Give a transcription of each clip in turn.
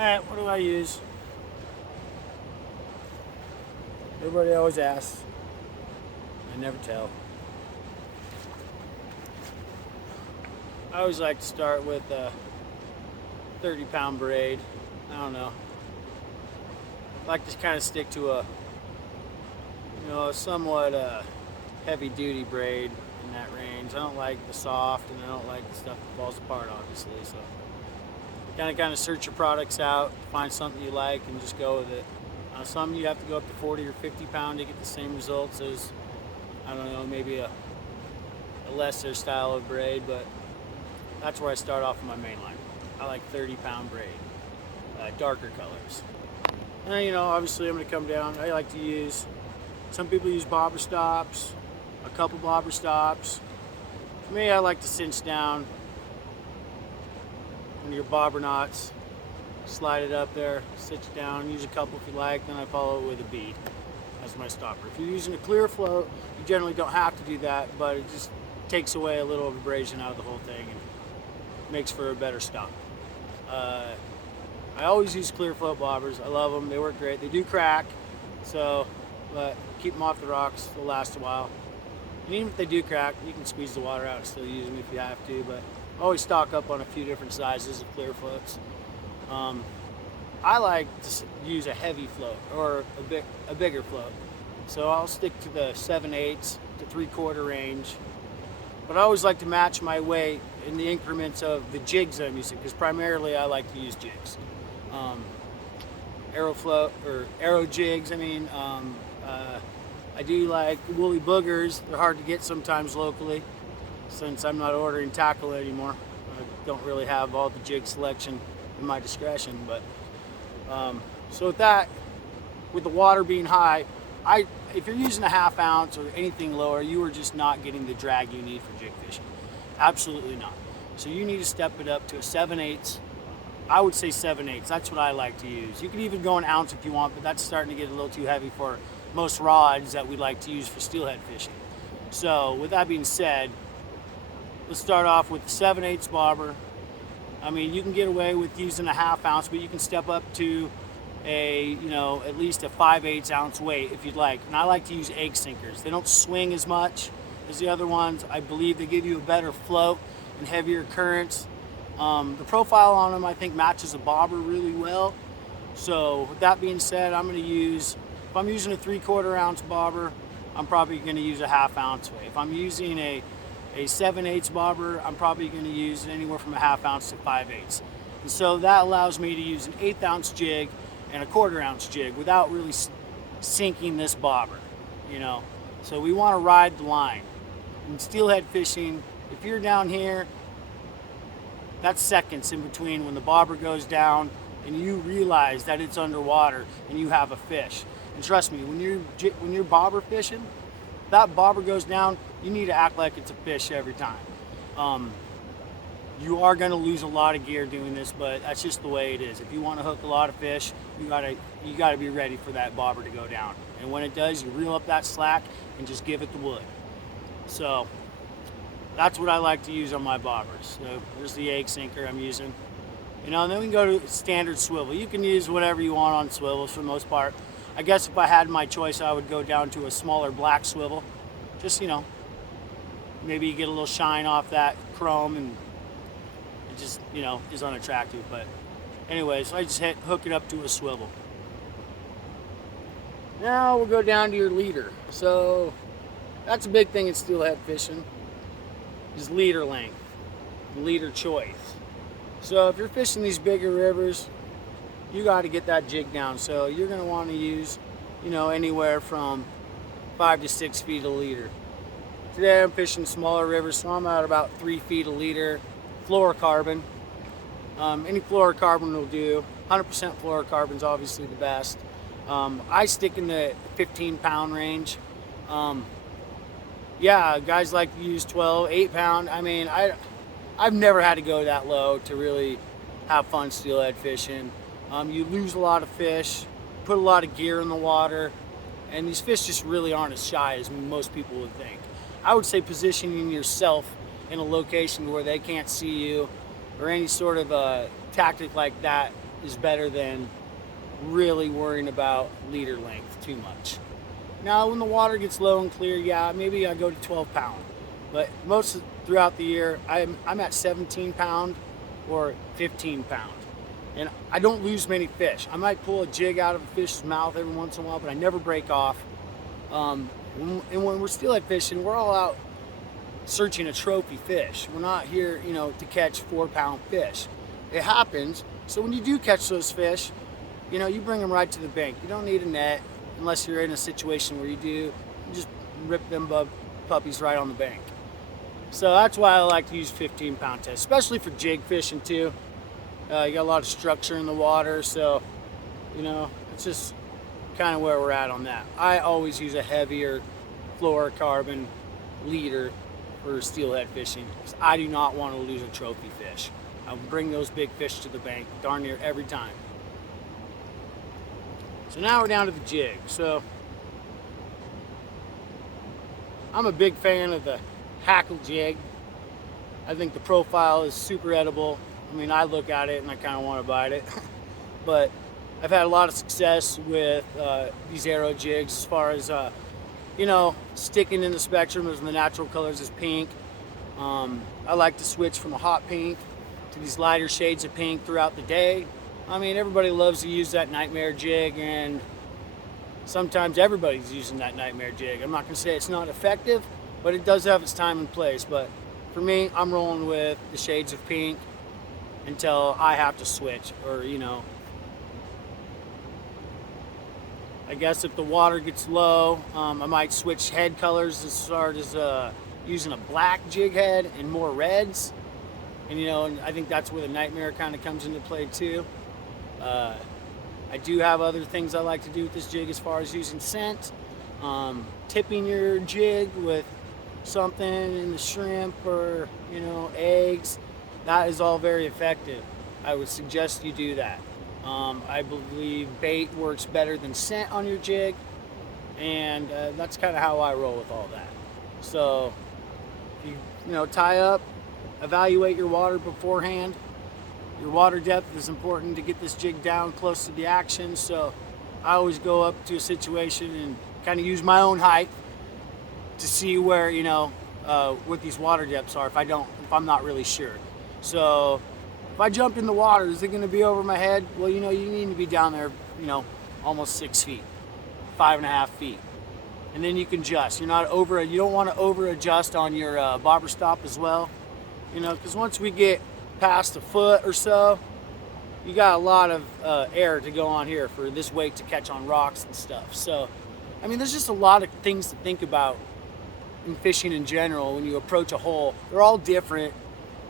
Alright, what do I use? Everybody always asks. I never tell. I always like to start with a 30-pound braid. I don't know. I like to kind of stick to a somewhat heavy-duty braid in that range. I don't like the soft, and I don't like the stuff that falls apart, obviously. So, kind of search your products out, find something you like, and just go with it. Some you have to go up to 40 or 50 pound to get the same results as, I don't know, maybe a lesser style of braid, but that's where I start off in my main line. I like 30-pound braid, darker colors. And obviously I'm going to come down. I like to use, some people use bobber stops, a couple bobber stops. For me, I like to cinch down one of your bobber knots, slide it up there, cinch it down, use a couple if you like, then I follow it with a bead as my stopper. If you're using a clear float, you generally don't have to do that, but it just takes away a little of abrasion out of the whole thing and makes for a better stop. I always use clear float bobbers. I love them. They work great. They do crack, but keep them off the rocks. They'll last a while. And even if they do crack, you can squeeze the water out and still use them if you have to, but always stock up on a few different sizes of clear floats. I like to use a heavy float or a bigger float. So I'll stick to the 7/8 to 3/4 range. But I always like to match my weight in the increments of the jigs that I'm using, because primarily I like to use jigs. Arrow float or arrow jigs. I do like woolly boogers. They're hard to get sometimes locally, since I'm not ordering tackle anymore. I don't really have all the jig selection in my discretion, but so with that, with the water being high, if you're using a 1/2 ounce or anything lower, you are just not getting the drag you need for jig fishing. Absolutely not. So you need to step it up to a 7/8. I would say 7/8. That's what I like to use. You can even go an ounce if you want, but that's starting to get a little too heavy for most rods that we like to use for steelhead fishing. So with that being said, let's start off with the 7/8 bobber. You can get away with using a 1/2 ounce, but you can step up to at least a 5/8 ounce weight if you'd like. And I like to use egg sinkers. They don't swing as much as the other ones. I believe they give you a better float and heavier currents. The profile on them, I think, matches a bobber really well. So with that being said, if I'm using a 3/4 ounce bobber, I'm probably going to use a 1/2 ounce weight. If I'm using a 7/8 bobber, I'm probably going to use anywhere from a 1/2 ounce to 5/8. And so that allows me to use an 1/8 ounce jig and a 1/4 ounce jig without really sinking this bobber, So we want to ride the line. In steelhead fishing, if you're down here, that's seconds in between when the bobber goes down and you realize that it's underwater and you have a fish. And trust me, when you're bobber fishing, that bobber goes down, you need to act like it's a fish every time. You are going to lose a lot of gear doing this, but that's just the way it is. If you want to hook a lot of fish, you gotta be ready for that bobber to go down. And when it does, you reel up that slack and just give it the wood. So that's what I like to use on my bobbers. So there's the egg sinker I'm using. And then we can go to standard swivel. You can use whatever you want on swivels for the most part. I guess if I had my choice, I would go down to a smaller black swivel. Just, maybe you get a little shine off that chrome and it just, is unattractive. But anyways, I just hook it up to a swivel. Now we'll go down to your leader. So that's a big thing in steelhead fishing, is leader length, leader choice. So if you're fishing these bigger rivers, you got to get that jig down. So you're going to want to use, anywhere from 5 to 6 feet a leader. Today I'm fishing smaller rivers, so I'm at about 3 feet a leader. Fluorocarbon. Any fluorocarbon will do. 100% fluorocarbon is obviously the best. I stick in the 15-pound range. Guys like to use 12, 8-pound. I've never had to go that low to really have fun steelhead fishing. You lose a lot of fish, put a lot of gear in the water, and these fish just really aren't as shy as most people would think. I would say positioning yourself in a location where they can't see you or any sort of a tactic like that is better than really worrying about leader length too much. Now, when the water gets low and clear, yeah, maybe I go to 12 pound. But throughout the year, I'm at 17 pound or 15 pound. And I don't lose many fish. I might pull a jig out of a fish's mouth every once in a while, but I never break off. And when we're steelhead fishing, we're all out searching a trophy fish. We're not here, to catch 4 pound fish. It happens. So when you do catch those fish, you bring them right to the bank. You don't need a net unless you're in a situation where you do. You just rip them puppies right on the bank. So that's why I like to use 15 pound test, especially for jig fishing too. You got a lot of structure in the water, so it's just kind of where we're at on that. I always use a heavier fluorocarbon leader for steelhead fishing because I do not want to lose a trophy fish. I bring those big fish to the bank darn near every time. So now we're down to the jig. So I'm a big fan of the hackle jig. I think the profile is super edible. I mean, I look at it and I kind of want to bite it. But I've had a lot of success with these arrow jigs as far as, sticking in the spectrum as the natural colors is pink. I like to switch from a hot pink to these lighter shades of pink throughout the day. I mean, everybody loves to use that nightmare jig, and sometimes everybody's using that nightmare jig. I'm not going to say it's not effective, but it does have its time and place. But for me, I'm rolling with the shades of pink until I have to switch, or I guess if the water gets low, I might switch head colors as far as using a black jig head and more reds. And I think that's where the nightmare kind of comes into play too. I do have other things I like to do with this jig as far as using scent, tipping your jig with something in the shrimp or eggs. That is all very effective. I would suggest you do that. I believe bait works better than scent on your jig, and that's kind of how I roll with all that. So you tie up, evaluate your water beforehand. Your water depth is important to get this jig down close to the action, so I always go up to a situation and kind of use my own height to see where what these water depths are if I'm not really sure. So if I jump in the water, is it going to be over my head? Well, you need to be down there, almost 6 feet, 5.5 feet, and then you can adjust. You don't want to over adjust on your bobber stop as well, because once we get past a foot or so, you got a lot of air to go on here for this weight to catch on rocks and stuff. So, I mean, there's just a lot of things to think about in fishing in general when you approach a hole. They're all different,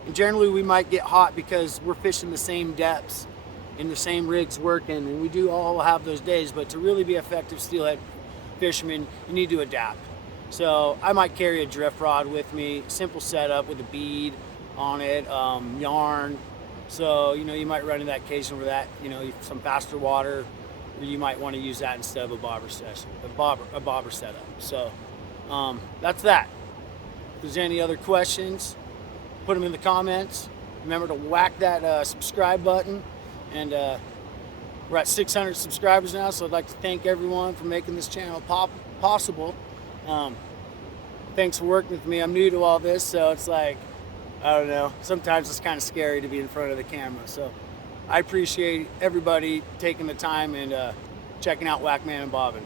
and generally we might get hot because we're fishing the same depths and the same rigs working, and we do all have those days. But to really be effective steelhead fishermen, you need to adapt. So I might carry a drift rod with me, simple setup with a bead on it, yarn. So you might run into that occasion where that some faster water, where you might want to use that instead of a bobber setup. So that's that. If there's any other questions, put them in the comments. Remember to whack that subscribe button, and we're at 600 subscribers now, so I'd like to thank everyone for making this channel possible. Thanks for working with me. I'm new to all this, so it's like, I don't know, sometimes it's kind of scary to be in front of the camera. So I appreciate everybody taking the time and checking out Whackman and Bobbin.